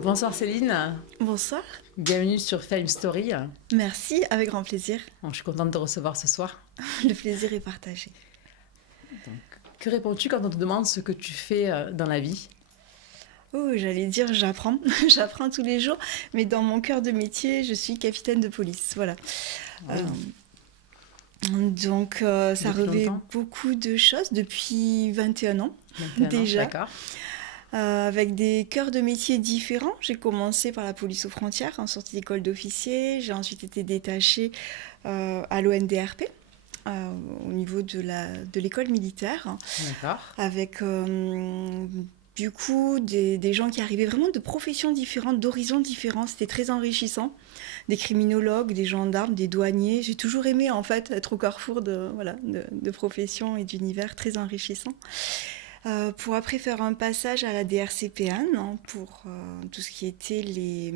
Bonsoir Céline, Bonsoir. bienvenue sur Fame Story. Merci, avec grand plaisir. Bon, je suis contente de te recevoir ce soir. Le plaisir est partagé. Donc, que réponds-tu quand on te demande ce que tu fais dans la vie? Oh, j'allais dire j'apprends. J'apprends tous les jours, mais dans mon cœur de métier, je suis capitaine de police. Voilà. Oui, Ça depuis revêt longtemps? beaucoup de choses depuis 21 ans 21 ans, déjà, d'accord. avec des cœurs de métier différents. J'ai commencé par la police aux frontières en sortie d'école d'officier. J'ai ensuite été détachée à l'ONDRP. Au niveau de l'école militaire, D'accord. avec du coup des gens qui arrivaient vraiment de professions différentes, d'horizons différents. C'était très enrichissant. Des criminologues, des gendarmes, des douaniers. J'ai toujours aimé en fait être au carrefour de professions et d'univers très enrichissants. Pour après faire un passage à la DRCPAN pour tout ce qui était les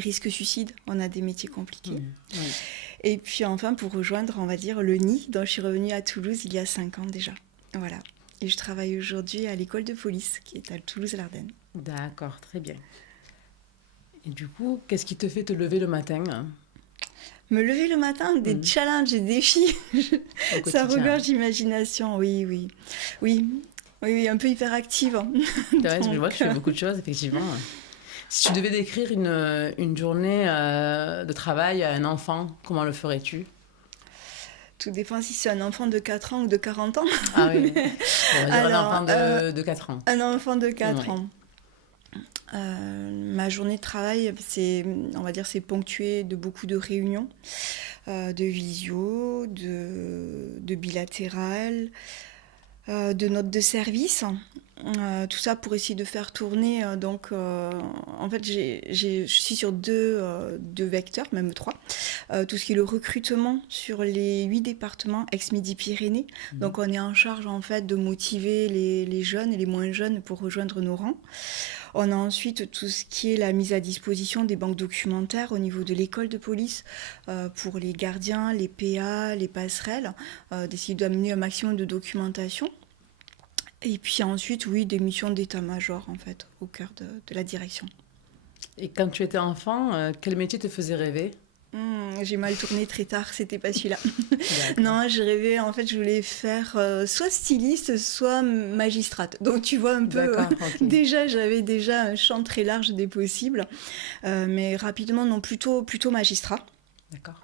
risques suicides. On a des métiers compliqués. Oui. Et puis enfin pour rejoindre, on va dire, le nid dont je suis revenue à Toulouse il y a 5 ans déjà. Voilà. Et je travaille aujourd'hui à l'école de police qui est à Toulouse-Lardenne. D'accord, très bien. Et du coup, qu'est-ce qui te fait te lever le matin Me lever le matin, des challenges et défis, au ça quotidien? regorge d'imagination, oui, oui. Oui, oui, oui, un peu hyperactive. C'est vrai, je vois que Donc, tu fais beaucoup de choses, effectivement. Si tu devais décrire une journée de travail à un enfant, comment le ferais-tu? tout dépend si c'est un enfant de 4 ans ou de 40 ans. Ah oui, on va dire un Alors, enfant de 4 ans. un enfant de 4 Oui. ans. Ma journée de travail, on va dire, c'est ponctué de beaucoup de réunions, de visio, de bilatérales, de notes de service. Tout ça pour essayer de faire tourner. En fait, je suis sur deux vecteurs, même trois. Tout ce qui est le recrutement sur les 8 départements ex-Midi-Pyrénées. Donc, on est en charge en fait de motiver les jeunes et les moins jeunes pour rejoindre nos rangs. On a ensuite tout ce qui est la mise à disposition des banques documentaires au niveau de l'école de police pour les gardiens, les PA, les passerelles, d'essayer d'amener un maximum de documentation. Et puis ensuite, oui, des missions d'état-major, en fait, au cœur de la direction. Et quand tu étais enfant, quel métier te faisait rêver? J'ai mal tourné très tard, c'était pas celui-là. D'accord. Non, je rêvais, en fait, je voulais faire soit styliste, soit magistrate. Donc tu vois un peu, D'accord, ok. déjà, j'avais déjà un champ très large des possibles. Mais rapidement, non, plutôt magistrat. D'accord.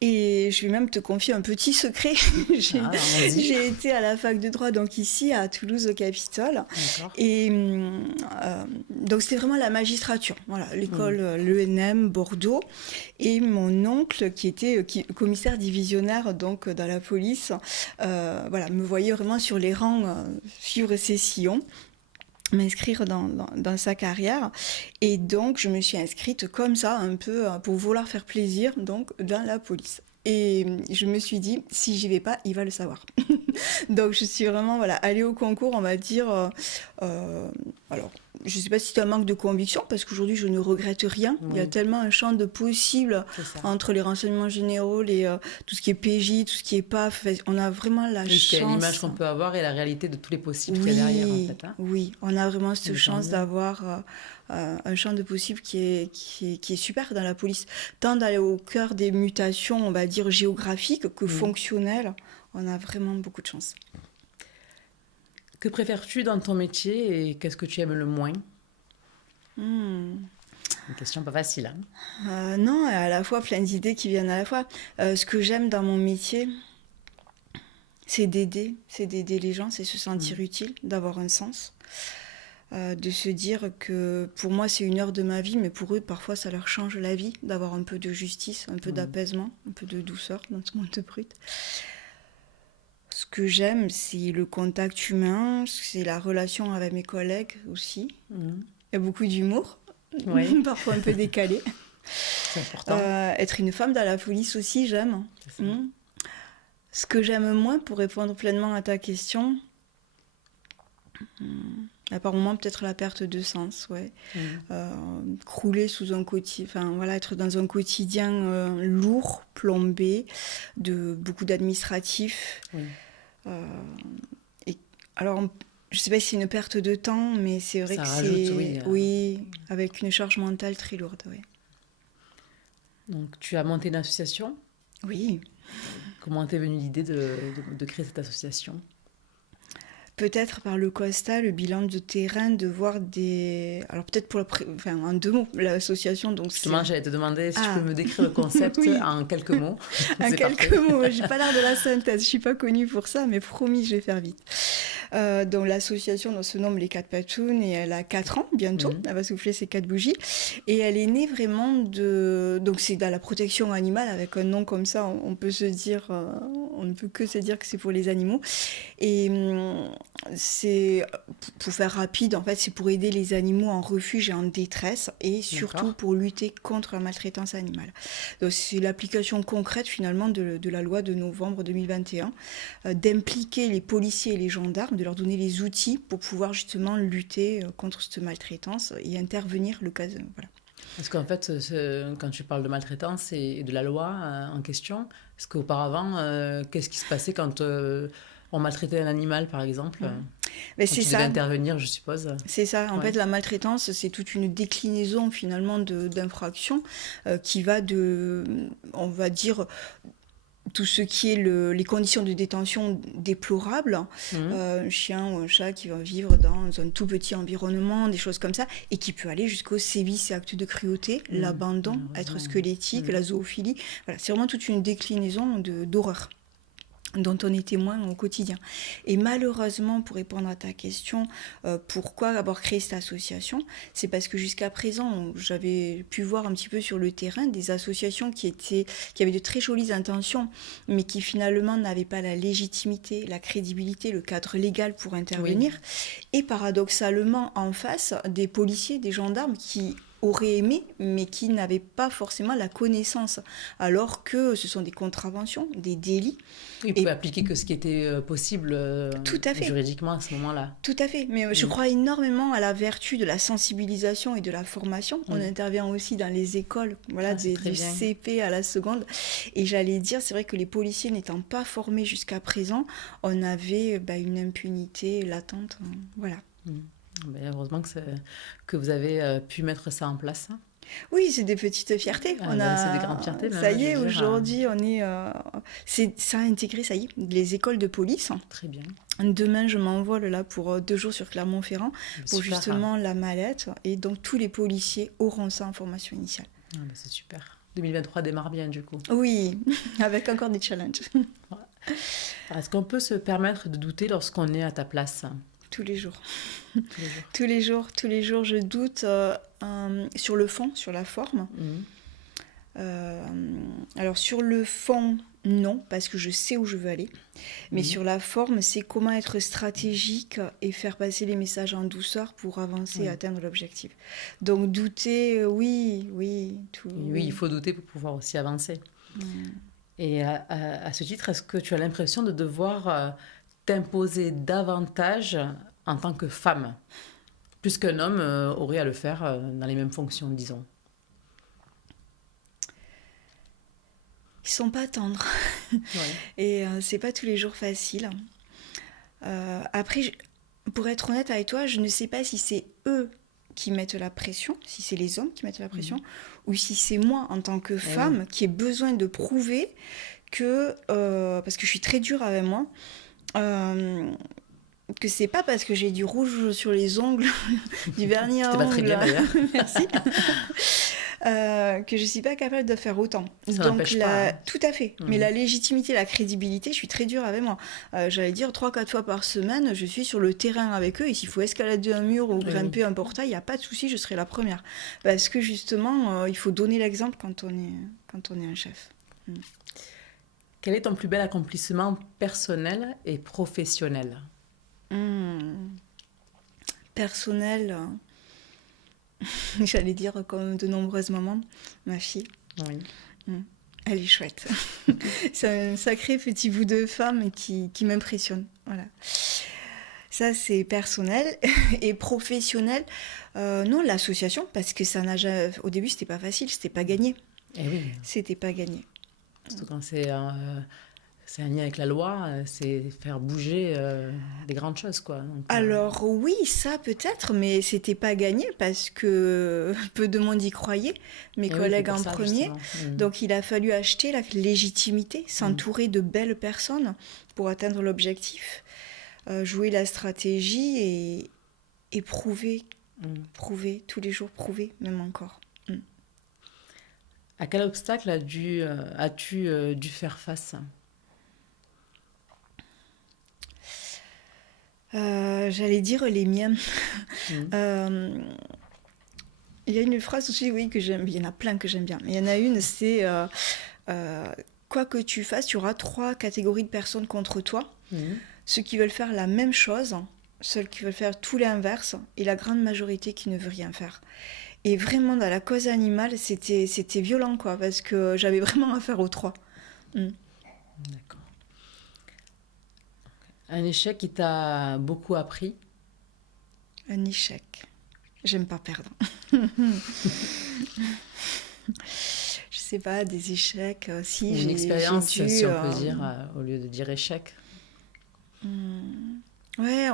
Et je vais même te confier un petit secret. Ah, vas-y. J'ai été à la fac de droit, donc ici à Toulouse au Capitole. D'accord. Et donc c'était vraiment la magistrature, voilà, l'école, l'ENM Bordeaux. Et mon oncle, qui était commissaire divisionnaire donc dans la police, voilà, me voyait vraiment sur les rangs, suivre ses sillons, m'inscrire dans sa carrière. Et donc, je me suis inscrite comme ça, un peu pour vouloir faire plaisir, donc dans la police. Et je me suis dit, si j'y vais pas, il va le savoir. Donc, je suis vraiment voilà, allée au concours, on va dire. Alors, je ne sais pas si c'est un manque de conviction, parce qu'aujourd'hui, je ne regrette rien. Oui. Il y a tellement un champ de possibles C'est ça. entre les renseignements généraux, tout ce qui est PJ, tout ce qui est PAF. On a vraiment la Oui, chance. c'est l'image qu'on peut avoir et la réalité de tous les possibles qu'il y Oui, a derrière, en fait. Hein. oui, on a vraiment Mais cette tant chance mieux. d'avoir un champ de possibles qui est super dans la police. Tant d'aller au cœur des mutations, on va dire, géographiques que fonctionnelles. On a vraiment beaucoup de chance. Que préfères-tu dans ton métier et qu'est-ce que tu aimes le moins? Une question pas facile. Hein. Non, à la fois plein d'idées qui viennent à la fois. Ce que j'aime dans mon métier, c'est d'aider les gens, c'est se sentir utile, d'avoir un sens. De se dire que pour moi c'est une heure de ma vie, mais pour eux parfois ça leur change la vie, d'avoir un peu de justice, un peu d'apaisement, un peu de douceur dans ce monde brut. Ce que j'aime, c'est le contact humain, c'est la relation avec mes collègues aussi. Il y a beaucoup d'humour, Oui, parfois un peu décalé. c'est important. Être une femme dans la police aussi, j'aime. C'est ça. Ce que j'aime moins, pour répondre pleinement à ta question, apparemment peut-être la perte de sens, ouais. Crouler sous un quotidien, enfin voilà, être dans un quotidien lourd, plombé, de beaucoup d'administratifs. Oui. Et alors je sais pas si c'est une perte de temps, mais c'est vrai Ça que rajoute, c'est... oui. Oui, avec une charge mentale très lourde, oui. Donc, tu as monté une association. Oui, Comment t'es venue l'idée de créer cette association? peut-être par le constat, le bilan de terrain, de voir des... Alors peut-être enfin, en 2 mots, l'association, donc c'est... Justement, j'allais te demander si tu peux Ah, me décrire le concept oui, en quelques mots. en C'est quelques parfait. mots. J'ai pas l'air de la synthèse, je suis pas connue pour ça, mais promis, je vais faire vite. Donc l'association se nomme Les 4 Patounes et elle a 4 ans bientôt. Mhm. Elle va souffler ses 4 bougies. Et elle est née vraiment de... Donc c'est dans la protection animale, avec un nom comme ça, on peut se dire... on ne peut que se dire que c'est pour les animaux. Et c'est, pour faire rapide, en fait, c'est pour aider les animaux en refuge et en détresse, et surtout D'accord. pour lutter contre la maltraitance animale. Donc c'est l'application concrète finalement de la loi de novembre 2021, d'impliquer les policiers et les gendarmes, de leur donner les outils pour pouvoir justement lutter contre cette maltraitance et intervenir le cas... voilà. Parce qu'en fait, quand tu parles de maltraitance et de la loi en question, est-ce qu'auparavant, qu'est-ce qui se passait quand on maltraitait un animal, par exemple, Mais quand c'est tu devais ça. intervenir, je suppose? C'est ça. En Ouais. fait, la maltraitance, c'est toute une déclinaison finalement d'infractions qui va de, on va dire, tout ce qui est les conditions de détention déplorables, Mhm. un chien ou un chat qui va vivre dans un tout petit environnement, des choses comme ça, et qui peut aller jusqu'aux sévices et actes de cruauté, Mhm. l'abandon, être Malheureusement. squelettique, Mhm. la zoophilie. Voilà, c'est vraiment toute une déclinaison d'horreur dont on est témoin au quotidien. Et malheureusement, pour répondre à ta question, pourquoi avoir créé cette association, c'est parce que jusqu'à présent, j'avais pu voir un petit peu sur le terrain des associations qui avaient de très jolies intentions, mais qui finalement n'avaient pas la légitimité, la crédibilité, le cadre légal pour intervenir. Oui. Et paradoxalement, en face, des policiers, des gendarmes qui auraient aimé, mais qui n'avaient pas forcément la connaissance, alors que ce sont des contraventions, des délits. Oui, ils Et pouvaient appliquer que ce qui était possible tout à fait, juridiquement à ce moment-là. tout à fait. Mais je Mhm. crois énormément à la vertu de la sensibilisation et de la formation. On Mhm. intervient aussi dans les écoles, voilà, Ah, c'est très du bien. CP à la seconde. Et j'allais dire, c'est vrai que les policiers n'étant pas formés jusqu'à présent, on avait une impunité latente. Voilà. Mhm. Ben, heureusement que vous avez pu mettre ça en place. Oui, c'est des petites fiertés. Ah, ben, c'est des grandes fiertés Ça même, y je est, veux dire. aujourd'hui, on est, ça a intégré, ça y est, les écoles de police. Très bien. Demain, je m'envole là pour 2 jours sur Clermont-Ferrand pour Super. justement la mallette. Et donc, tous les policiers auront ça en formation initiale. Ah, ben, c'est super. 2023 démarre bien du coup. Oui, avec encore des challenges. Est-ce qu'on peut se permettre de douter lorsqu'on est à ta place Tous les jours. tous les jours? Tous les jours, je doute sur le fond, sur la forme. Mhm. Alors, sur le fond, non, parce que je sais où je veux aller. Mais sur la forme, c'est comment être stratégique et faire passer les messages en douceur pour avancer et atteindre l'objectif. Donc, douter, oui. Oui, il faut douter pour pouvoir aussi avancer. Et à ce titre, est-ce que tu as l'impression de devoir t'imposer davantage en tant que femme, plus qu'un homme aurait à le faire dans les mêmes fonctions, disons? Ils sont pas tendres. Ouais. Et c'est pas tous les jours facile. Après, pour être honnête avec toi, je ne sais pas si c'est eux qui mettent la pression, si c'est les hommes qui mettent la pression, ou si c'est moi en tant que femme qui ai besoin de prouver que, parce que je suis très dure avec moi, que c'est pas parce que j'ai du rouge sur les ongles, du vernis à C'était pas très ongles, bien d'ailleurs. merci, que je suis pas capable de faire autant. Ça n'empêche pas, hein. Tout à fait. Mais la légitimité, la crédibilité, je suis très dure avec moi. J'allais dire 3-4 fois par semaine, je suis sur le terrain avec eux. Et s'il faut escalader un mur ou grimper un portail, il n'y a pas de souci, je serai la première. Parce que justement, il faut donner l'exemple quand on est un chef. Quel est ton plus bel accomplissement personnel et professionnel? Personnel, j'allais dire comme de nombreuses mamans, ma fille. Oui. Elle est chouette. C'est un sacré petit bout de femme qui m'impressionne. Voilà. Ça, c'est personnel. Et professionnel, non, l'association, parce que ça n'a jamais... Au début, c'était pas facile, c'était pas gagné. Eh oui. C'était pas gagné. Surtout quand C'est un lien avec la loi, c'est faire bouger des grandes choses, quoi. Donc, Alors oui, ça peut-être, mais c'était pas gagné parce que peu de monde y croyait, mes et oui, c'est collègues pour en ça, premier. justement. Donc il a fallu acheter la légitimité, s'entourer de belles personnes pour atteindre l'objectif, jouer la stratégie et prouver, prouver, tous les jours prouver, même encore. À quel obstacle as-tu dû faire face? J'allais dire les miens. Mm. Il y a une phrase aussi, oui, que j'aime. Il y en a plein que j'aime bien. Mais il y en a une, c'est quoi que tu fasses, tu auras 3 catégories de personnes contre toi. Mm. Ceux qui veulent faire la même chose, ceux qui veulent faire tout l'inverse, et la grande majorité qui ne veut rien faire. Et vraiment, dans la cause animale, c'était violent, quoi, parce que j'avais vraiment affaire aux 3. D'accord. Un échec qui t'a beaucoup appris? Un échec. J'aime pas perdre. Je sais pas, des échecs. Si Ou une j'ai expérience, dû, si on peut dire, au lieu de dire échec. Ouais,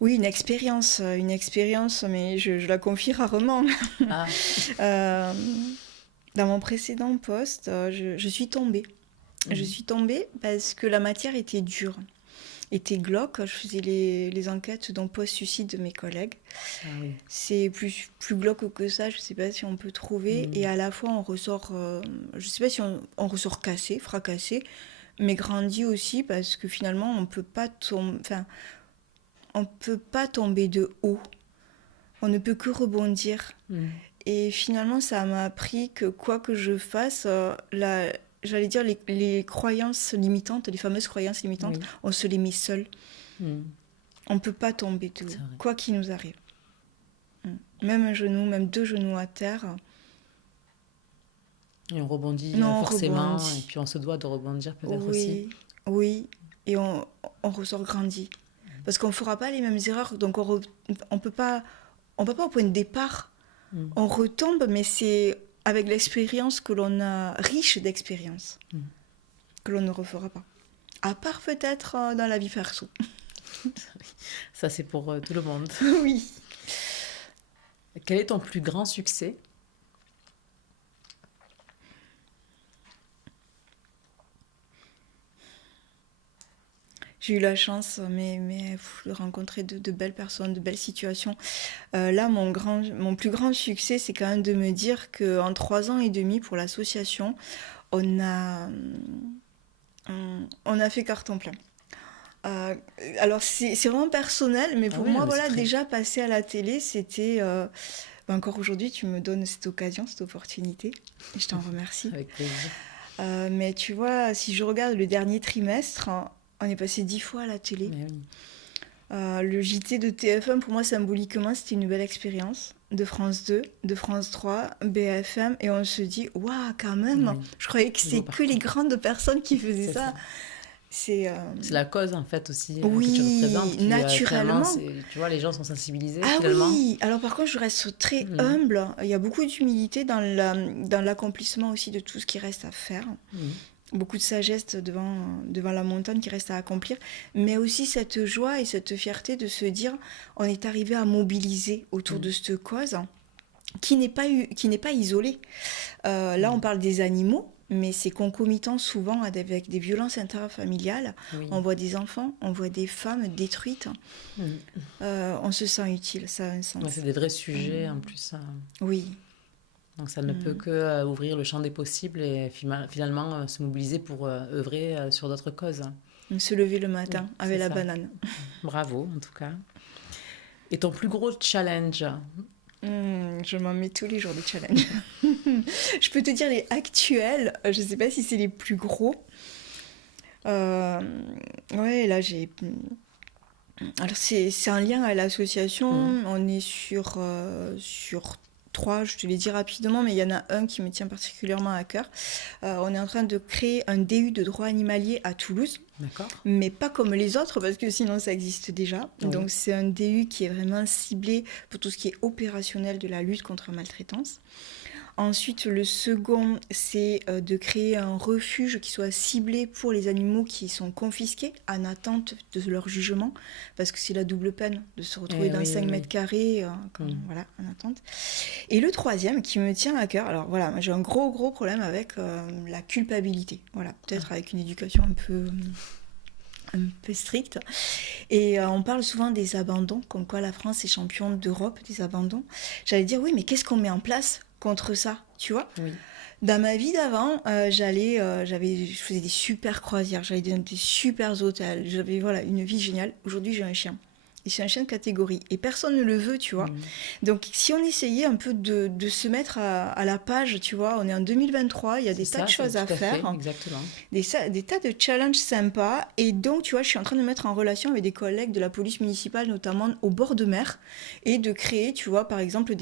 oui, une expérience, mais je la confie rarement. Ah, Euh, Dans mon précédent poste, je suis tombée. Je suis tombée parce que la matière était dure, était glauque. Je faisais les enquêtes dont post-suicide de mes collègues. ah oui. C'est plus glauque que ça, je ne sais pas si on peut trouver. Et à la fois, on ressort, je ne sais pas si on ressort cassé, fracassé, mais grandi aussi parce que finalement, on peut pas tomber de haut. On ne peut que rebondir. Et finalement, ça m'a appris que quoi que je fasse, j'allais dire les croyances limitantes, les fameuses croyances limitantes, Oui. on se les met seul. Mm. On ne peut pas tomber de haut, C'est vrai. quoi qu'il nous arrive. Même un genou, même 2 genoux à terre. Et on rebondit Non, on forcément, rebondit. et puis on se doit de rebondir peut-être aussi. Oui, et on ressort grandi. Parce qu'on ne fera pas les mêmes erreurs, donc on peut pas au point de départ. On retombe, mais c'est avec l'expérience que l'on a, riche d'expérience, que l'on ne refera pas. À part peut-être dans la vie perso. Ça, c'est pour tout le monde. Oui. Quel est ton plus grand succès? J'ai eu la chance de rencontrer de belles personnes, de belles situations. Là, mon plus grand succès, c'est quand même de me dire qu'en 3 ans et demi pour l'association, on a fait carton plein. Alors, c'est vraiment personnel, mais pour oui, moi, mais voilà, c'est très... déjà passer à la télé, c'était... encore aujourd'hui, tu me donnes cette occasion, cette opportunité, et je t'en remercie. Avec plaisir. Mais tu vois, si je regarde le dernier trimestre, on est passé 10 fois à la télé. Mais oui. Le JT de TF1, pour moi, symboliquement, c'était une belle expérience. De France 2, de France 3, BFM, et on se dit, waouh, quand même, Oui. je croyais que c'est que les grandes personnes qui faisaient C'est ça. C'est la cause, en fait, aussi, que tu Oui, représentes. Qui, naturellement. tu vois, les gens sont sensibilisés, Ah finalement. oui, alors par contre, je reste très humble. Il y a beaucoup d'humilité dans l'accomplissement aussi de tout ce qui reste à faire. Beaucoup de sagesse devant la montagne qui reste à accomplir, mais aussi cette joie et cette fierté de se dire on est arrivé à mobiliser autour de cette cause qui n'est pas isolée. Là, on parle des animaux, mais c'est concomitant souvent avec des violences intrafamiliales. Oui. On voit des enfants, on voit des femmes détruites. On se sent utile, ça a un sens. Ouais, c'est des vrais sujets, en plus. Oui. Donc ça ne peut que ouvrir le champ des possibles et finalement se mobiliser pour œuvrer sur d'autres causes. Se lever le matin Oui, avec c'est la ça. banane. Bravo, en tout cas. Et ton plus gros challenge? Je m'en mets tous les jours des challenges. Je peux te dire les actuels, je ne sais pas si c'est les plus gros. Ouais, là j'ai... Alors c'est un lien à l'association, on est sur 3, je te l'ai dit rapidement, mais il y en a un qui me tient particulièrement à cœur. On est en train de créer un DU de droit animalier à Toulouse. D'accord. Mais pas comme les autres, parce que sinon ça existe déjà. Oui. Donc c'est un DU qui est vraiment ciblé pour tout ce qui est opérationnel de la lutte contre la maltraitance. Ensuite, le second, c'est de créer un refuge qui soit ciblé pour les animaux qui sont confisqués en attente de leur jugement, parce que c'est la double peine de se retrouver dans 5 mètres carrés, voilà, en attente. Et le troisième, qui me tient à cœur, alors voilà, moi, j'ai un gros problème avec la culpabilité. Voilà, peut-être avec une éducation un peu stricte. Et on parle souvent des abandons, comme quoi la France est championne d'Europe des abandons. J'allais dire, oui, mais qu'est-ce qu'on met en place contre ça, tu vois? Oui. Dans ma vie d'avant, je faisais des super croisières, j'allais dans des super hôtels, j'avais voilà, une vie géniale. Aujourd'hui, j'ai un chien. Et c'est un chien de catégorie. Et personne ne le veut, tu vois. Donc, si on essayait un peu de se mettre à la page, tu vois, on est en 2023, il y a des tas de choses à faire. Exactement. Des tas de challenges sympas. Et donc, tu vois, je suis en train de me mettre en relation avec des collègues de la police municipale, notamment au bord de mer, et de créer, tu vois, par exemple,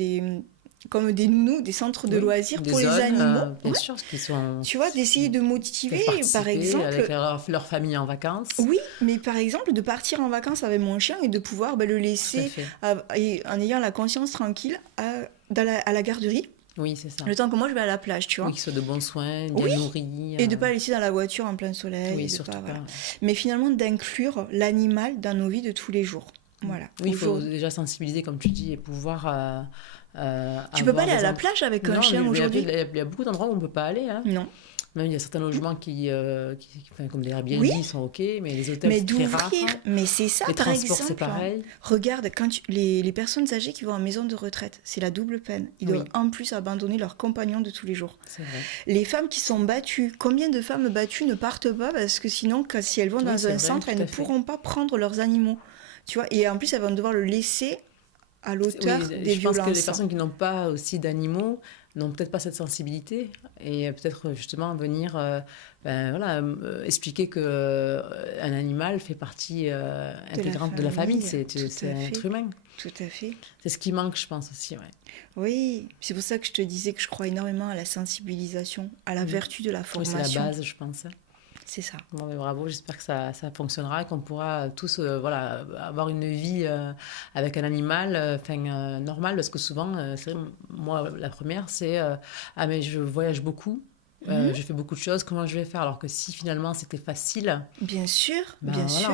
comme des nounous, des centres de loisirs pour les animaux. Bien sûr, qui sont... Tu vois, d'essayer de motiver, par exemple... avec leur famille en vacances. Oui, mais par exemple, de partir en vacances avec mon chien et de pouvoir le laisser en ayant la conscience tranquille à la garderie. Oui, c'est ça. Le temps que moi, je vais à la plage, tu vois. Oui, qu'il soit de bons soins, bien nourri. Et de ne pas le laisser dans la voiture en plein soleil. Oui, surtout pas. Voilà. Mais finalement, d'inclure l'animal dans nos vies de tous les jours. Voilà. Oui, il faut déjà sensibiliser, comme tu dis, et pouvoir... tu peux pas aller à la plage avec un chien aujourd'hui. Il y a beaucoup d'endroits où on ne peut pas aller. Hein. Non. Même il y a certains logements qui comme des Airbnb, sont OK, mais les hôtels, c'est très rare. Mais c'est ça, les par transports, exemple. C'est pareil. Regarde, quand les personnes âgées qui vont en maison de retraite, c'est la double peine. Ils doivent en plus abandonner leurs compagnons de tous les jours. C'est vrai. Les femmes qui sont battues, combien de femmes battues ne partent pas parce que sinon, si elles vont dans un centre, elles ne pourront pas prendre leurs animaux. Tu vois, et en plus, elles vont devoir le laisser à l'auteur des violences. Je pense que les personnes qui n'ont pas aussi d'animaux n'ont peut-être pas cette sensibilité et peut-être justement venir expliquer qu'un animal fait partie intégrante de la famille. C'est un être humain. Tout à fait. C'est ce qui manque, je pense aussi. Ouais. Oui, c'est pour ça que je te disais que je crois énormément à la sensibilisation, à la vertu de la formation. Oui, c'est la base, je pense. C'est ça. Bon, mais bravo, j'espère que ça fonctionnera et qu'on pourra tous avoir une vie avec un animal normal, parce que souvent, c'est vrai, moi, la première, c'est mais je voyage beaucoup. Je fais beaucoup de choses, comment je vais faire? Alors que si finalement c'était facile, bien sûr,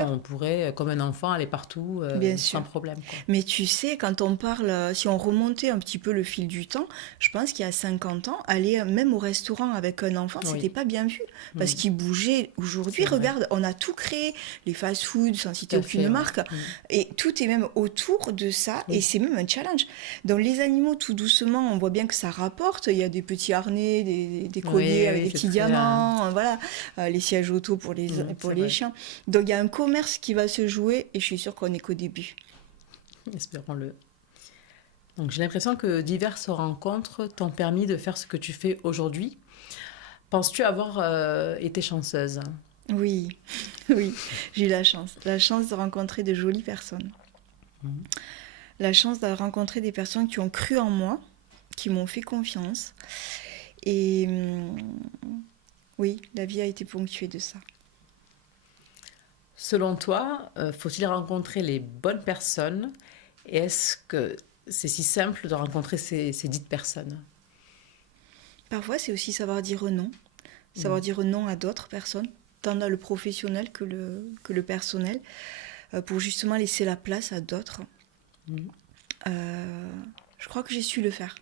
on pourrait, comme un enfant, aller partout sans problème. Quoi. Mais tu sais, quand on parle, si on remontait un petit peu le fil du temps, je pense qu'il y a 50 ans, aller même au restaurant avec un enfant, c'était pas bien vu, parce qu'il bougeait. Aujourd'hui, regarde, on a tout créé, les fast-foods, sans citer aucune marque, et tout est même autour de ça, et c'est même un challenge. Dans les animaux, tout doucement, on voit bien que ça rapporte, il y a des petits harnais, des colliers, avec des petits diamants, voilà, les sièges auto pour les chiens. Donc il y a un commerce qui va se jouer et je suis sûre qu'on n'est qu'au début. Espérons-le. Donc j'ai l'impression que diverses rencontres t'ont permis de faire ce que tu fais aujourd'hui. Penses-tu avoir été chanceuse? Oui, j'ai eu la chance de rencontrer de jolies personnes. La chance de rencontrer des personnes qui ont cru en moi, qui m'ont fait confiance. Et oui, la vie a été ponctuée de ça. Selon toi, faut-il rencontrer les bonnes personnes? Et est-ce que c'est si simple de rencontrer ces dites personnes? Parfois, c'est aussi savoir dire non. Savoir dire non à d'autres personnes, tant dans le professionnel que le personnel, pour justement laisser la place à d'autres. Je crois que j'ai su le faire.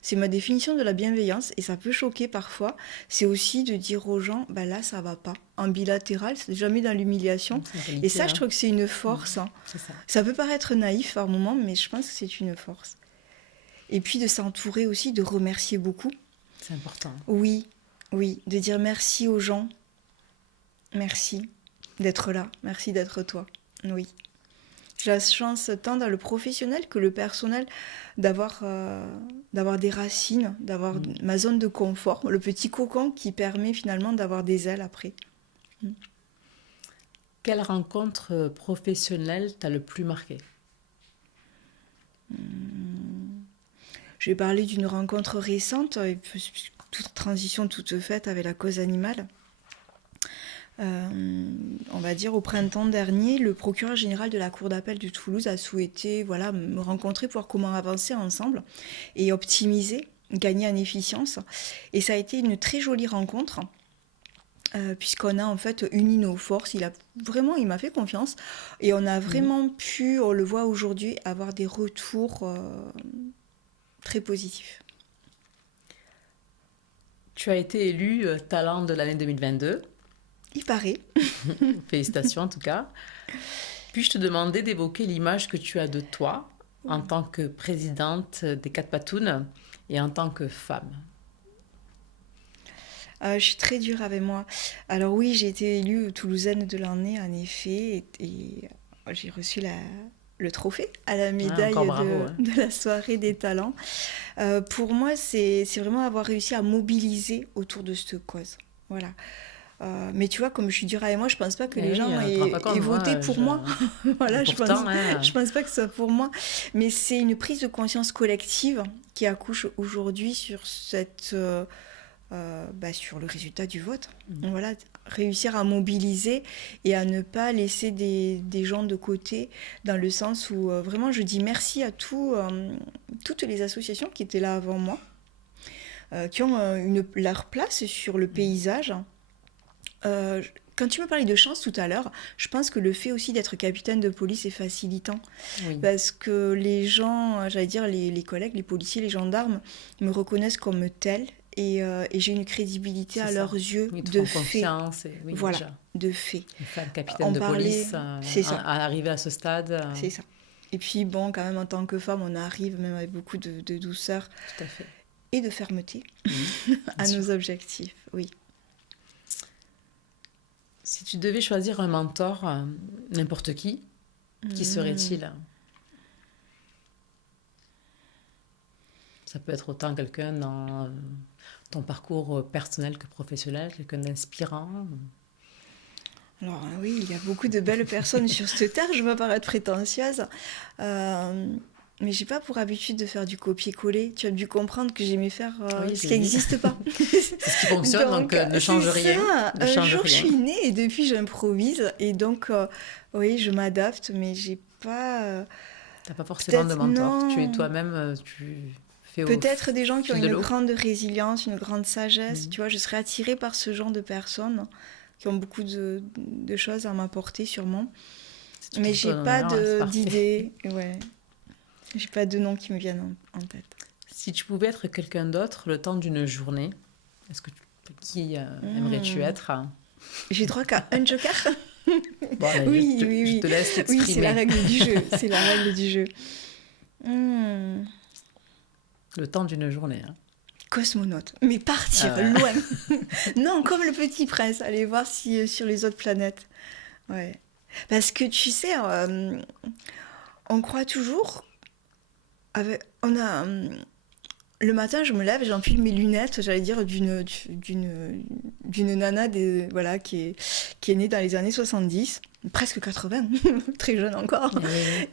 C'est ma définition de la bienveillance et ça peut choquer parfois. C'est aussi de dire aux gens, là ça va pas. En bilatéral, c'est jamais dans l'humiliation. Et ça, je trouve que c'est une force. C'est ça. Ça peut paraître naïf par moments, mais je pense que c'est une force. Et puis de s'entourer aussi, de remercier beaucoup. C'est important. Oui, de dire merci aux gens. Merci d'être là, merci d'être toi. Oui. J'ai la chance tant dans le professionnel que le personnel d'avoir des racines, d'avoir ma zone de confort, le petit cocon qui permet finalement d'avoir des ailes après. Quelle rencontre professionnelle t'a le plus marqué? Je vais parler d'une rencontre récente, toute transition toute faite avec la cause animale. On va dire au printemps dernier, le procureur général de la Cour d'appel de Toulouse a souhaité me rencontrer pour voir comment avancer ensemble et optimiser gagner en efficience. Et ça a été une très jolie rencontre, puisqu'on a en fait uni nos forces. Il m'a fait confiance. Et on a vraiment pu, on le voit aujourd'hui, avoir des retours très positifs. Tu as été élu talent de l'année 2022. Il paraît. Félicitations en tout cas. Puis-je te demander d'évoquer l'image que tu as de toi en tant que présidente des 4 Patounes et en tant que femme? Je suis très dure avec moi. Alors oui, j'ai été élue Toulousaine de l'année, en effet, et j'ai reçu le trophée à la médaille de la soirée des talents. Pour moi, c'est vraiment avoir réussi à mobiliser autour de cette cause. Voilà. Mais tu vois, comme je suis dure avec moi, je pense pas que les gens aient voté pour moi. Voilà, je pense pas que ce soit pour moi. Mais c'est une prise de conscience collective qui accouche aujourd'hui sur sur le résultat du vote. Voilà, réussir à mobiliser et à ne pas laisser des gens de côté, dans le sens où vraiment je dis merci à toutes les associations qui étaient là avant moi, qui ont leur place sur le paysage. Quand tu me parlais de chance tout à l'heure, je pense que le fait aussi d'être capitaine de police est facilitant. Parce que les gens, j'allais dire les collègues, les policiers, les gendarmes, me reconnaissent comme telle et j'ai une crédibilité à leurs yeux de fait. Voilà, déjà. De fait. Une femme capitaine de police à arriver à ce stade. C'est ça. Et puis bon, quand même en tant que femme, on arrive même avec beaucoup de douceur. Tout à fait. Et de fermeté à nos objectifs, oui. Si tu devais choisir un mentor, n'importe qui serait-il? Ça peut être autant quelqu'un dans ton parcours personnel que professionnel, quelqu'un d'inspirant. Alors oui, il y a beaucoup de belles personnes sur cette terre, je ne veux pas paraître prétentieuse. Mais j'ai pas pour habitude de faire du copier-coller. Tu as dû comprendre que j'aimais faire ce qui n'existe pas. C'est ce qui fonctionne, donc ne change rien. Un jour, je suis née et depuis, j'improvise. Et donc, oui, je m'adapte, mais j'ai pas... T'as pas forcément de mentor. Non. Tu es toi-même, tu fais peut-être des gens qui ont une grande résilience, une grande sagesse. Tu vois, je serais attirée par ce genre de personnes qui ont beaucoup de choses à m'apporter, sûrement. Mais j'ai pas d'idée. Ouais. J'ai pas de noms qui me viennent en tête. Si tu pouvais être quelqu'un d'autre le temps d'une journée, qui aimerais-tu être? J'ai droit qu'à un joker. Bon, allez, je te laisse t'exprimer. Oui, c'est la règle du jeu. C'est la règle du jeu. Le temps d'une journée. Cosmonaute. Mais partir loin. Non, comme le Petit Prince. Aller voir si sur les autres planètes. Ouais. Parce que tu sais, on croit toujours... le matin, je me lève et j'enfile mes lunettes, j'allais dire, d'une nana qui est née dans les années 70, presque 80, très jeune encore,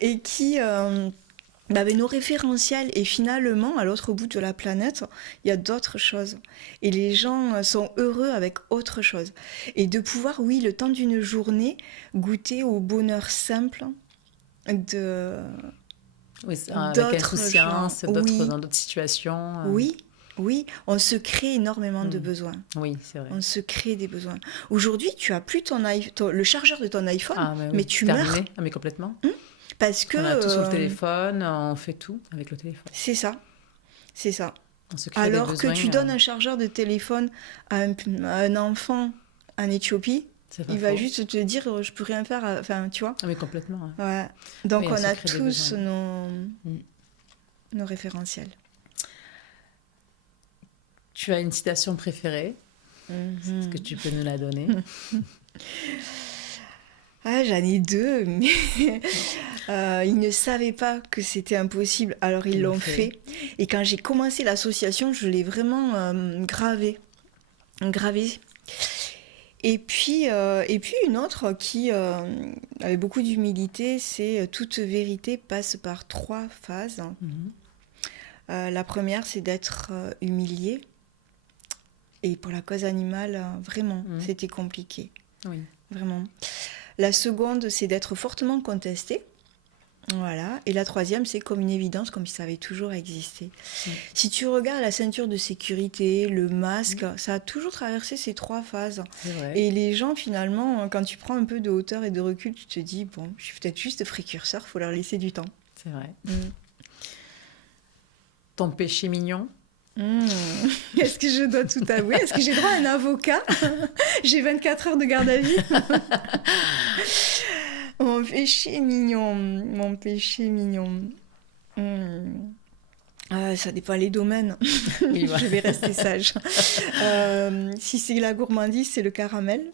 et qui avait nos référentiels. Et finalement, à l'autre bout de la planète, il y a d'autres choses. Et les gens sont heureux avec autre chose. Et de pouvoir, oui, le temps d'une journée, goûter au bonheur simple de... Oui, avec insouciance, dans d'autres situations. Oui, on se crée énormément de besoins. Oui, c'est vrai. On se crée des besoins. Aujourd'hui, tu as plus le chargeur de ton iPhone, mais tu meurs. Ah, mais complètement. Parce que... On a tout sur le téléphone, on fait tout avec le téléphone. C'est ça. On se crée alors des besoins, que tu donnes un chargeur de téléphone à un enfant en Éthiopie, il va juste te dire je peux rien faire, enfin tu vois. Ah mais complètement. Ouais. Donc on a tous nos référentiels. Tu as une citation préférée? Est-ce que tu peux nous la donner? J'en ai deux, mais ils ne savaient pas que c'était impossible, alors ils l'ont fait. Et quand j'ai commencé l'association, je l'ai vraiment gravé. Et puis une autre qui avait beaucoup d'humilité, c'est toute vérité passe par 3 phases. La première, c'est d'être humilié. Et pour la cause animale, vraiment, c'était compliqué. Oui. Vraiment. La seconde, c'est d'être fortement contesté. Voilà. Et la troisième, c'est comme une évidence, comme si ça avait toujours existé. Si tu regardes la ceinture de sécurité, le masque, ça a toujours traversé ces 3 phases. Et les gens, finalement, quand tu prends un peu de hauteur et de recul, tu te dis, bon, je suis peut-être juste précurseur, faut leur laisser du temps. C'est vrai. Ton péché mignon? Est-ce que je dois tout avouer? Est-ce que j'ai droit à un avocat? J'ai 24 heures de garde à vue. Mon péché mignon. Ça dépend les domaines. Oui, je vais rester sage. Si c'est la gourmandise, c'est le caramel.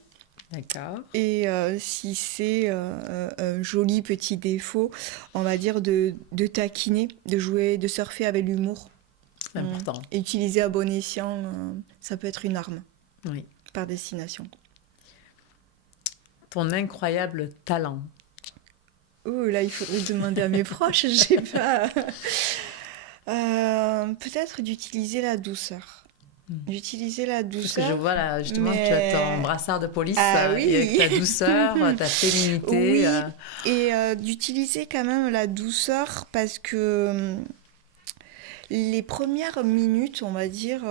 D'accord. Et si c'est un joli petit défaut, on va dire de taquiner, de jouer, de surfer avec l'humour. C'est important. Et utiliser à bon escient, ça peut être une arme. Oui. Par destination. Ton incroyable talent? Oh, là, il faudrait demander à mes proches, je sais pas. Peut-être d'utiliser la douceur. D'utiliser la douceur. Parce que je vois là, justement, tu as ton brassard de police et avec ta douceur, ta féminité. Oui. Et d'utiliser quand même la douceur parce que les premières minutes, on va dire,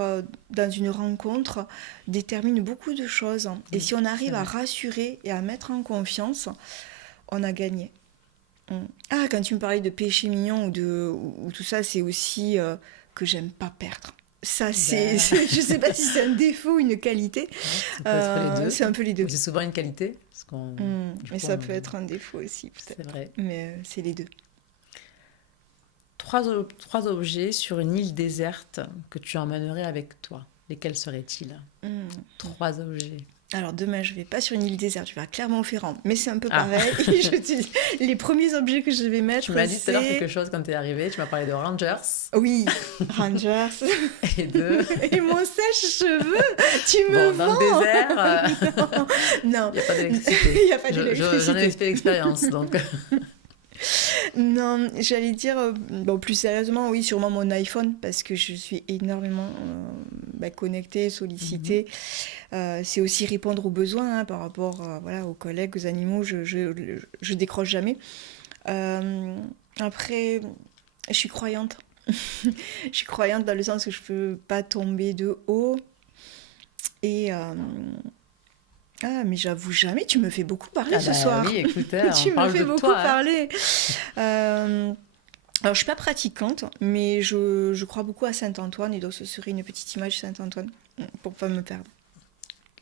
dans une rencontre, déterminent beaucoup de choses. Et si on arrive à rassurer et à mettre en confiance, on a gagné. Ah, quand tu me parlais de péché mignon ou tout ça, c'est aussi que j'aime pas perdre. Ça, je sais pas si c'est un défaut ou une qualité. Ça peut être les deux. C'est un peu les deux. C'est souvent une qualité. Mais ça peut être un défaut aussi, peut-être. C'est vrai. Mais c'est les deux. 3 objets sur une île déserte que tu emmènerais avec toi. Lesquels seraient-ils? 3 objets. Alors demain, je vais pas sur une île déserte, je vais à Clermont-Ferrand. Mais c'est un peu pareil. Je te dis, les premiers objets que je vais mettre, tu m'as dit tout à l'heure quelque chose quand tu es arrivée. Tu m'as parlé de Rangers. Oui, Rangers. Et mon sèche-cheveux. Tu me vends. Dans le désert, non. Il n'y a pas d'électricité. Il n'y a pas d'électricité. J'en ai fait l'expérience, donc... Non, j'allais dire, plus sérieusement, oui, sûrement mon iPhone, parce que je suis énormément connectée, sollicitée. C'est aussi répondre aux besoins par rapport aux collègues, aux animaux, je décroche jamais. Après, je suis croyante. Je suis croyante dans le sens où je peux pas tomber de haut. Et... mais j'avoue jamais, tu me fais beaucoup parler ce soir. Oui, écoute, tu me fais beaucoup toi, parler. Alors, je suis pas pratiquante, mais je crois beaucoup à Saint-Antoine, et donc ce serait une petite image de Saint-Antoine, pour pas me perdre.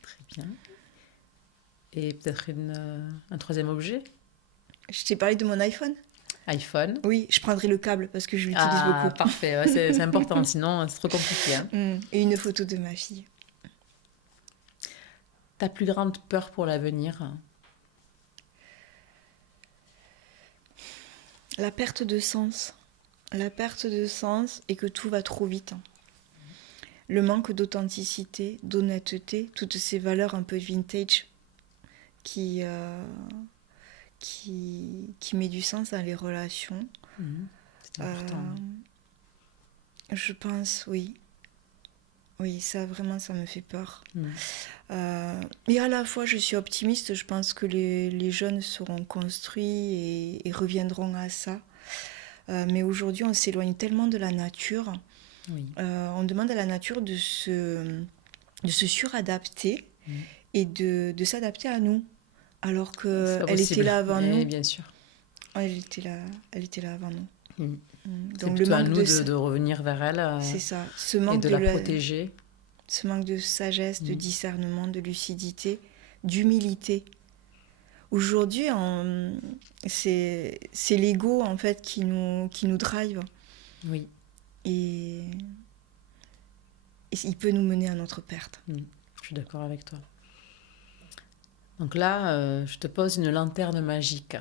Très bien. Et peut-être un 3e objet? Je t'ai parlé de mon iPhone. iPhone. Oui, je prendrai le câble, parce que je l'utilise beaucoup. Parfait, c'est important, sinon c'est trop compliqué. Hein. Et une photo de ma fille. Ta plus grande peur pour l'avenir? La perte de sens. La perte de sens et que tout va trop vite. Le manque d'authenticité, d'honnêteté, toutes ces valeurs un peu vintage qui met du sens dans les relations. C'est important. Je pense, oui. Oui, ça, vraiment, ça me fait peur. Et à la fois, je suis optimiste. Je pense que les jeunes seront construits et reviendront à ça. Mais aujourd'hui, on s'éloigne tellement de la nature. Oui. On demande à la nature de se suradapter et de s'adapter à nous. Alors qu'elle était là avant nous. Bien sûr. Elle était là avant nous. Donc c'est plutôt à nous de revenir vers elle. C'est ça. Ce manque et de la protéger. Ce manque de sagesse, de discernement, de lucidité, d'humilité. Aujourd'hui, c'est l'ego en fait qui nous drive. Oui. Et il peut nous mener à notre perte. Je suis d'accord avec toi. Donc là, je te pose une lanterne magique.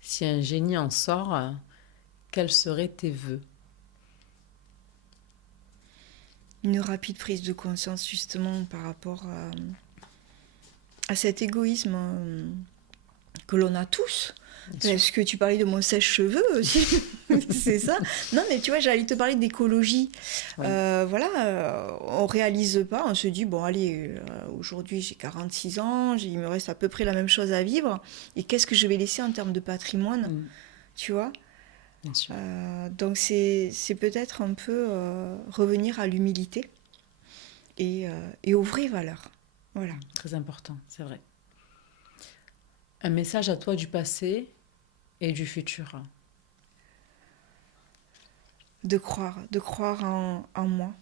Si un génie en sort, quels seraient tes vœux? Une rapide prise de conscience justement par rapport à cet égoïsme que l'on a tous. Est-ce que tu parlais de mon sèche-cheveux aussi? C'est ça? Non, mais tu vois, j'allais te parler d'écologie. Oui. On réalise pas, on se dit, bon, allez, aujourd'hui j'ai 46 ans, il me reste à peu près la même chose à vivre, et qu'est-ce que je vais laisser en termes de patrimoine? tu vois. Bien sûr. Donc c'est peut-être un peu revenir à l'humilité et aux vraies valeurs. Voilà. Très important, c'est vrai. Un message à toi du passé et du futur. De croire en moi.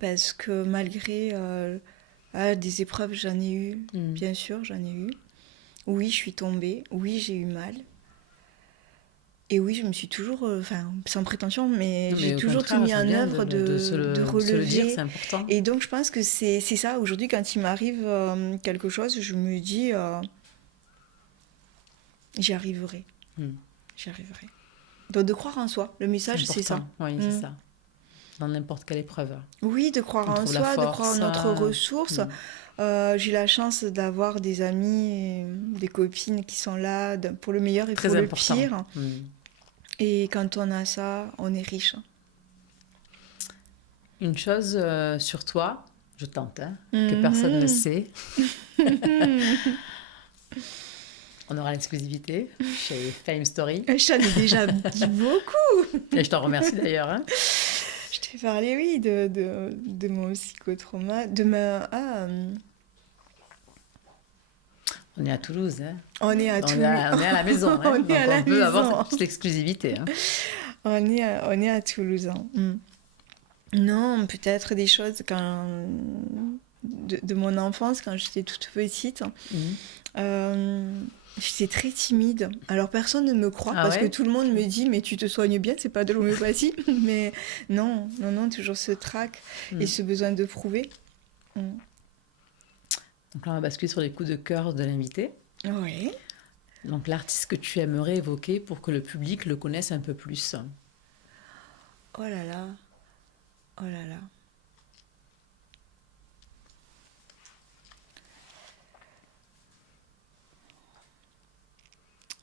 Parce que malgré des épreuves, j'en ai eu, bien sûr, j'en ai eu. Oui, je suis tombée, oui, j'ai eu mal. Et oui, je me suis toujours, sans prétention, mais Non, j'ai mais au toujours tout contraire, mis c'est en bien œuvre de se le dire, relever. c'est important. Et donc, je pense que c'est ça. Aujourd'hui, quand il m'arrive quelque chose, je me dis, j'y arriverai. J'y arriverai. Donc, de croire en soi. Le message, c'est ça. Oui, c'est ça. Dans n'importe quelle épreuve. Oui, de croire On en trouve la soi, de croire en force. notre ressource. J'ai la chance d'avoir des amis, des copines qui sont là pour le meilleur et Très pour important. le pire. Et quand on a ça, on est riche. Une chose sur toi, je tente, hein, que personne ne sait. On aura l'exclusivité chez Fame Story. J'en ai déjà dit beaucoup. Et je t'en remercie d'ailleurs. Hein. Je t'ai parlé, oui, de mon psychotrauma, de ma... On est à Toulouse. Hein. On est à Toulouse. On est à la maison. Hein. On est à la on peut maison. avoir cette petite exclusivité. Hein. On est à Toulouse. Hein. Non, peut-être des choses de mon enfance, quand j'étais toute petite. J'étais très timide. Alors personne ne me croit parce que tout le monde me dit mais tu te soignes bien, c'est pas de l'homéopathie. Mais non, toujours ce trac et ce besoin de prouver. Donc là, on va basculer sur les coups de cœur de l'invité. Oui. Donc l'artiste que tu aimerais évoquer pour que le public le connaisse un peu plus. Oh là là. Oh là là.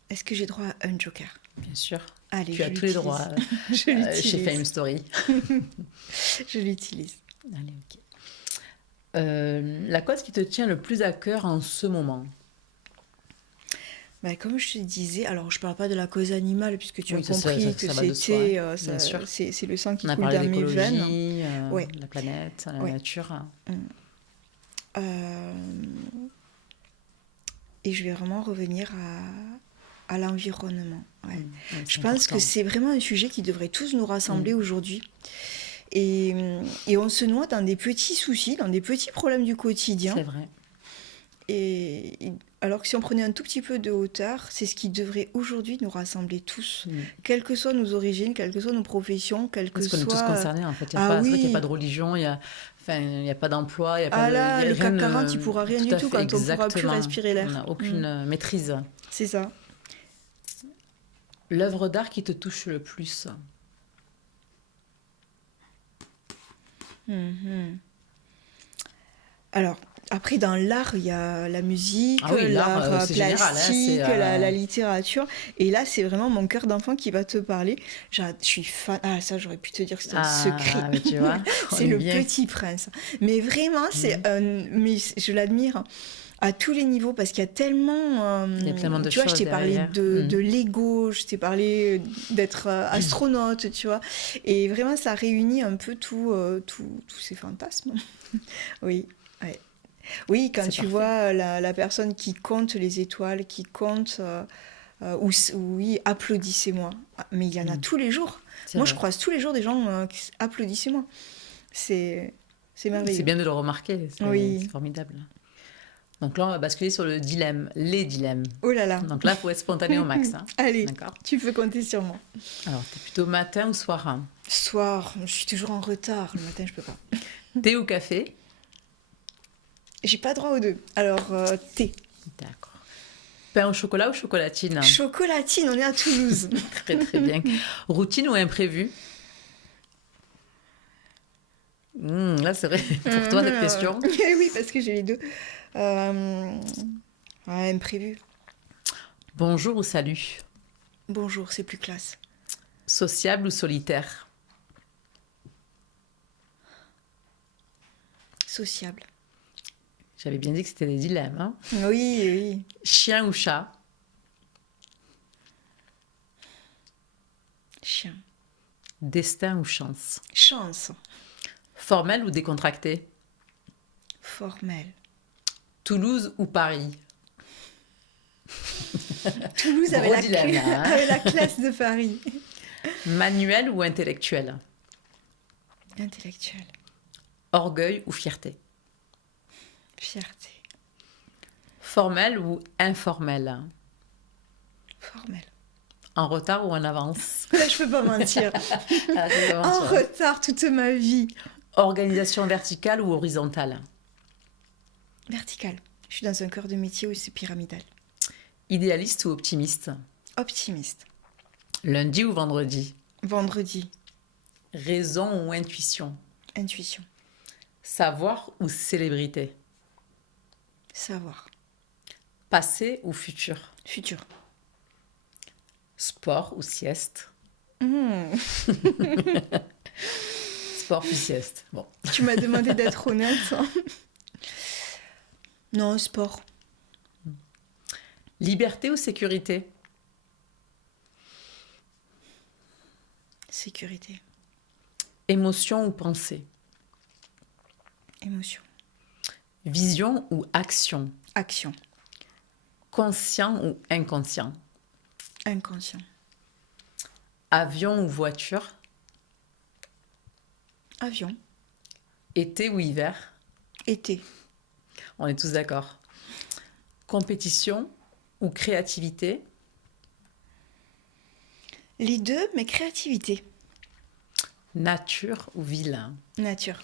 Est-ce que j'ai droit à un joker? Bien sûr. Allez, tu as tous les droits chez Fame Story. Je l'utilise. Allez, ok. La cause qui te tient le plus à cœur en ce moment? Comme je te disais, alors je ne parle pas de la cause animale puisque tu as compris que c'est le sang qui coule dans mes veines. La planète, la nature. Et je vais vraiment revenir à l'environnement. Ouais. Je pense que c'est vraiment un sujet qui devrait tous nous rassembler aujourd'hui. Et on se noie dans des petits soucis, dans des petits problèmes du quotidien. C'est vrai. Et alors que si on prenait un tout petit peu de hauteur, c'est ce qui devrait aujourd'hui nous rassembler tous, quelles que soient nos origines, quelles que soient nos professions, quelles que soient... Parce qu'on est tous concernés, en fait. C'est vrai qu'il n'y a pas de religion, il n'y a pas d'emploi, il n'y a pas de... le CAC 40, il ne pourra rien du tout quand on ne pourra plus respirer l'air. On n'a aucune maîtrise. C'est ça. L'œuvre d'art qui te touche le plus? Alors, après, dans l'art, il y a la musique, l'art plastique, la littérature. Et là, c'est vraiment mon cœur d'enfant qui va te parler. Je suis fan. Ah, ça, j'aurais pu te dire que c'est un secret. Mais tu vois, c'est le Petit Prince. Mais vraiment, mais je l'admire à tous les niveaux parce qu'il y a tellement... il y a tellement de tu vois, choses je t'ai parlé de l'ego, je t'ai parlé d'être astronaute, tu vois. Et vraiment, ça réunit un peu tous ces fantasmes. Oui. Ouais. Oui, quand tu vois la personne qui compte les étoiles, qui compte... oui, applaudissez-moi. Mais il y en a tous les jours. Moi, je croise tous les jours des gens qui applaudissez-moi. C'est merveilleux. C'est bien de le remarquer, c'est formidable. Donc là, on va basculer sur les dilemmes. Oh là là. Donc là, il faut être spontané au max. Hein. Allez, tu peux compter sur moi. Alors, t'es plutôt matin ou soir? Soir, je suis toujours en retard. Le matin, je peux pas. Thé ou café? J'ai pas droit aux deux. Alors, thé. D'accord. Pain au chocolat ou chocolatine? Chocolatine, on est à Toulouse. Très, très bien. Routine ou imprévu? Là, c'est vrai, pour toi, cette question. Oui, parce que j'ai les deux. Imprévu. Bonjour ou salut? Bonjour, c'est plus classe. Sociable ou solitaire? Sociable. J'avais bien dit que c'était des dilemmes. Hein. Oui. Chien ou chat? Destin ou chance? Chance. Formel ou décontracté? Formel. Toulouse ou Paris? Toulouse avait Gros dilemme, hein. avait la classe de Paris. Manuel ou intellectuel? Intellectuel. Orgueil ou fierté? Fierté. Formel ou informel? Formel. En retard ou en avance? Là, je peux pas mentir. Ah, c'est vraiment En ça. retard toute ma vie. Organisation verticale ou horizontale? Vertical. Je suis dans un cœur de métier où c'est pyramidal. Idéaliste ou optimiste? Optimiste. Lundi ou vendredi? Vendredi. Raison ou intuition? Intuition. Savoir ou célébrité? Savoir. Passé ou futur? Futur. Sport ou sieste? Mmh. Sport ou sieste. Bon. Tu m'as demandé d'être honnête. Hein. Non, sport. Liberté ou sécurité? Sécurité. Émotion ou pensée? Émotion. Vision ou action? Action. Conscient ou inconscient? Inconscient. Avion ou voiture? Avion. Été ou hiver? Été. On est tous d'accord. Compétition ou créativité? Les deux, mais créativité. Nature ou ville? Nature.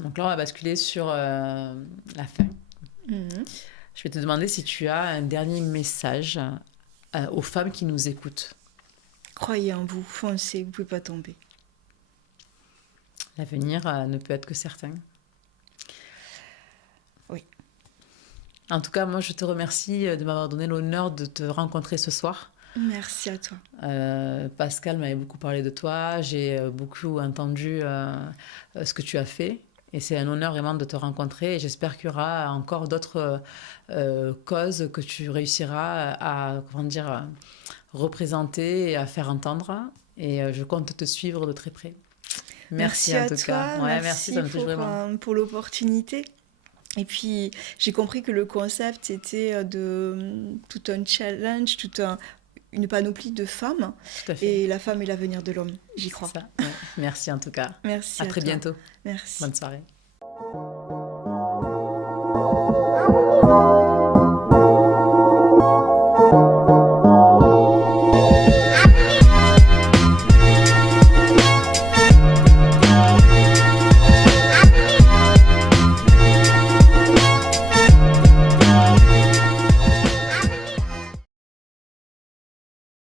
Donc là, on va basculer sur la fin. Mhm. Je vais te demander si tu as un dernier message aux femmes qui nous écoutent. Croyez en vous, foncez, vous ne pouvez pas tomber. L'avenir ne peut être que certain. Oui. En tout cas, moi, je te remercie de m'avoir donné l'honneur de te rencontrer ce soir. Merci à toi. Pascal m'avait beaucoup parlé de toi. J'ai beaucoup entendu ce que tu as fait. Et c'est un honneur vraiment de te rencontrer. Et j'espère qu'il y aura encore d'autres causes que tu réussiras à représenter et à faire entendre. Et je compte te suivre de très près. Merci en à tout toi. cas. Ouais, merci, ça me touche vraiment. Pour l'opportunité. Et puis, j'ai compris que le concept était de tout un challenge, une panoplie de femmes. Tout à fait. Et la femme est l'avenir de l'homme. J'y crois. Ça, ouais. Merci en tout cas. Merci à très toi. bientôt. Merci. Bonne soirée.